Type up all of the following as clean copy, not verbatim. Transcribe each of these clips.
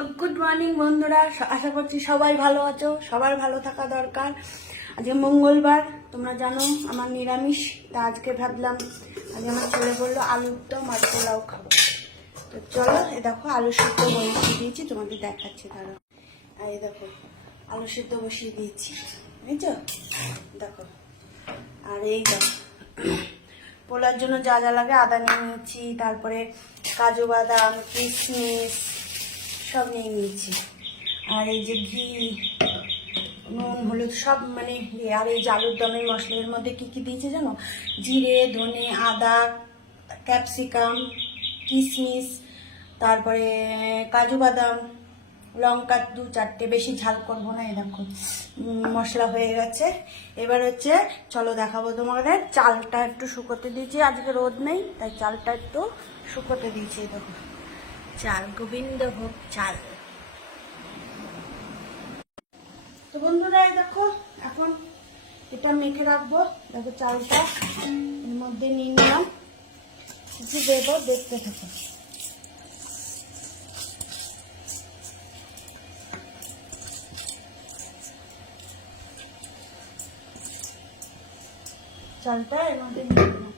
তো good morning বন্ধুরা, আশা করছি সবাই ভালো আছো। সবার ভালো থাকা দরকার। আজকে মঙ্গলবার, তোমরা জানো আমার নিরামিষ। তা আজকে ভাবলাম আজকে আমার ছেলে বললো আলুর দম আর পোলাও খাবো। তো চলো, এ দেখো আলু সিদ্ধ বসিয়ে দিয়েছি, তোমাদের দেখাচ্ছি। ধরো এই দেখো আলু সিদ্ধ বসিয়ে দিয়েছি, বুঝছো? দেখো, আর এই দেখো পোলার জন্য যা যা লাগে আদা নিয়ে নিয়েছি, তারপরে কাজু বাদাম কিশমিশ সব নিয়ে নিয়েছি, আর এই যে ঘি নুন হলুদ সব মানে। আর এই যে আলুর দমের মশলার মধ্যে কি কি দিয়েছে জানো? জিরে, ধনে, আদা, ক্যাপসিকাম, কিশমিশ, তারপরে কাজু বাদাম, লঙ্কা 2-4টে, বেশি ঝাল করবো না। এরকম মশলা হয়ে গেছে। এবার হচ্ছে চলো দেখাবো তোমাদের। চালটা একটু শুকোতে দিয়েছি, আজকে রোদ নেই তাই চালটা একটু শুকোতে দিয়েছি। দেখো চাল, গোবিন্দভোগ চাল। তো বন্ধুরা এই দেখো এখন এটা মেখে রাখবো। দেখো চালটা এর মধ্যে নিয়ে নিলাম, কিছু দেবো, দেখতে থাকো। চালটা এর মধ্যে নিয়ে নিলাম।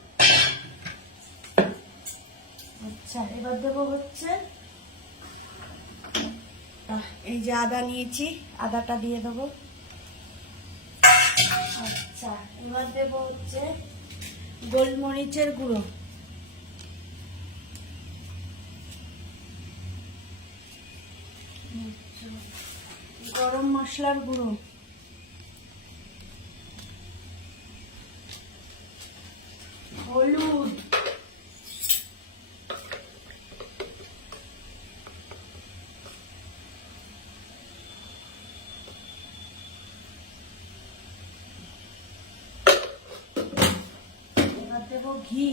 আচ্ছা, এবার দেবো হচ্ছে এই যে আদা নিয়েছি, আদাটা দিয়ে দেবো। আচ্ছা, এবার দেবো হচ্ছে গোলমরিচের গুঁড়ো, গরম মশলার গুঁড়ো, হলুদ, এবার দেবো ঘি,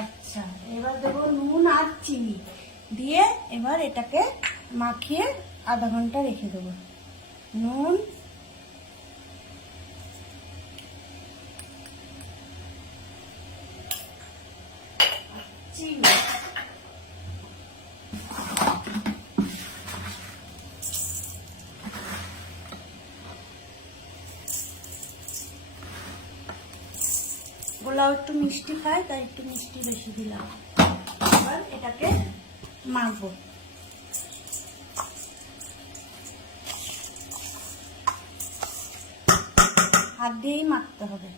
আচ্ছা এবার দেবো নুন আর চিনি দিয়ে এবার এটাকে মাখিয়ে আধা ঘন্টা রেখে দেবো। নুন, চিনি, পোলাও একটু মিষ্টি খায় তাই একটু মিষ্টি বেশি দিলাম। এবার এটাকে মাখবো। হাত দিয়েই মাখতে হবে,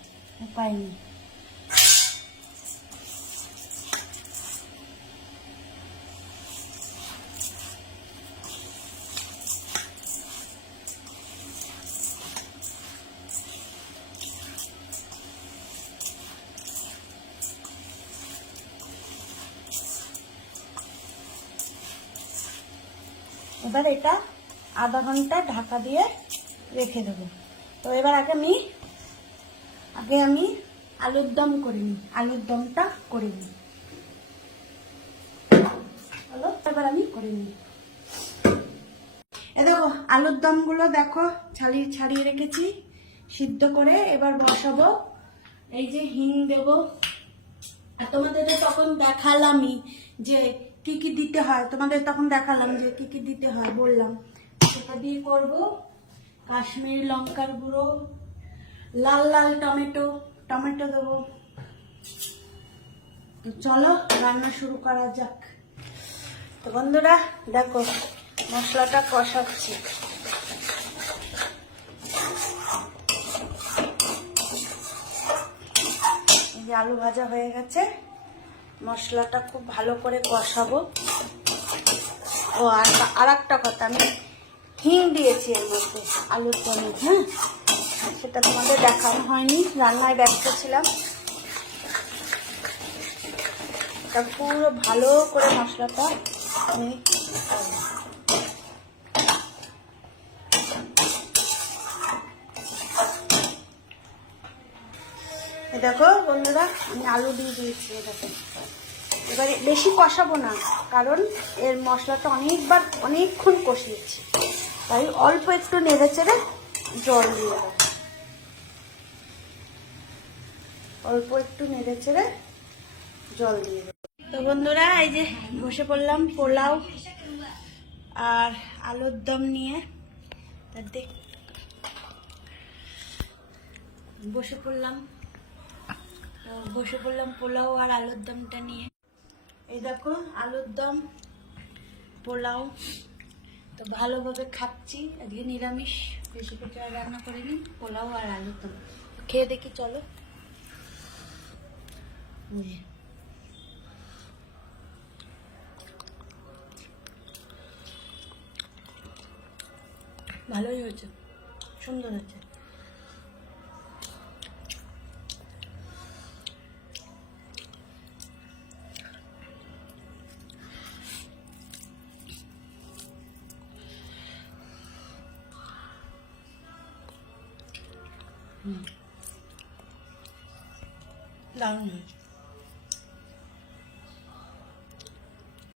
উপায় নেই। এবার এটা আধা ঘন্টা ঢাকা দিয়ে রেখে দেবো। তো এবার আগে আমি আলুর দম করে নিই, আলুর দমটা করে নিই। হলো, এবার আমি করে নিই। এ দেখো আলুর দমগুলো দেখো ছাড়িয়ে ছাড়িয়ে রেখেছি সিদ্ধ করে। এবার বসাবো। এই যে হিং দেবো, আর তোমাদের তো তখন দেখালামই যে কি কি দিতে হয়, তোমাদের তখন দেখালাম যে কি কি দিতে হয়, বললাম সেটা দিয়ে করবো। কাশ্মীরি লঙ্কার গুঁড়ো, লাল লাল টমেটো দেবো। তো চলো রান্না শুরু করা যাক। তো বন্ধুরা দেখো মশলাটা কষাচ্ছি। এই যে আলু ভাজা হয়ে গেছে, মশলাটা খুব ভালো করে কষাবো। ও আর একটা কথা, আমি হিং দিয়েছি এর মধ্যে আলুর দমে। হ্যাঁ, সেটা তোমাদের দেখানো হয়নি, রান্নায় ব্যস্ত ছিলাম। তা পুরো ভালো করে মশলাটা আমি দেখো বন্ধুরা আমি আলু দিয়ে দিয়েছি। দেখো এবারে বেশি কষাবো না, কারণ এর মশলাটা অনেকক্ষণ কষিয়েছি। তাই অল্প একটু নেড়ে চেড়ে জল দিয়ে দেবো। অল্প একটু নেড়ে চেড়ে জল দিয়ে দেবো। তো বন্ধুরা এই যে বসে পড়লাম পোলাও আর আলুর দম নিয়ে। দেখ বসে পড়লাম পোলাও আর আলুর দমটা নিয়ে। এই দেখো আলুর দম পোলাও তো ভালোভাবে খাচ্ছি। আজকে নিরামিষ, বেশি কিছু আর রান্না করিনি, পোলাও আর আলুর দম খেয়ে দেখি চলো। ভালোই হয়েছে, সুন্দর হয়েছে। দারুণ হয়েছে।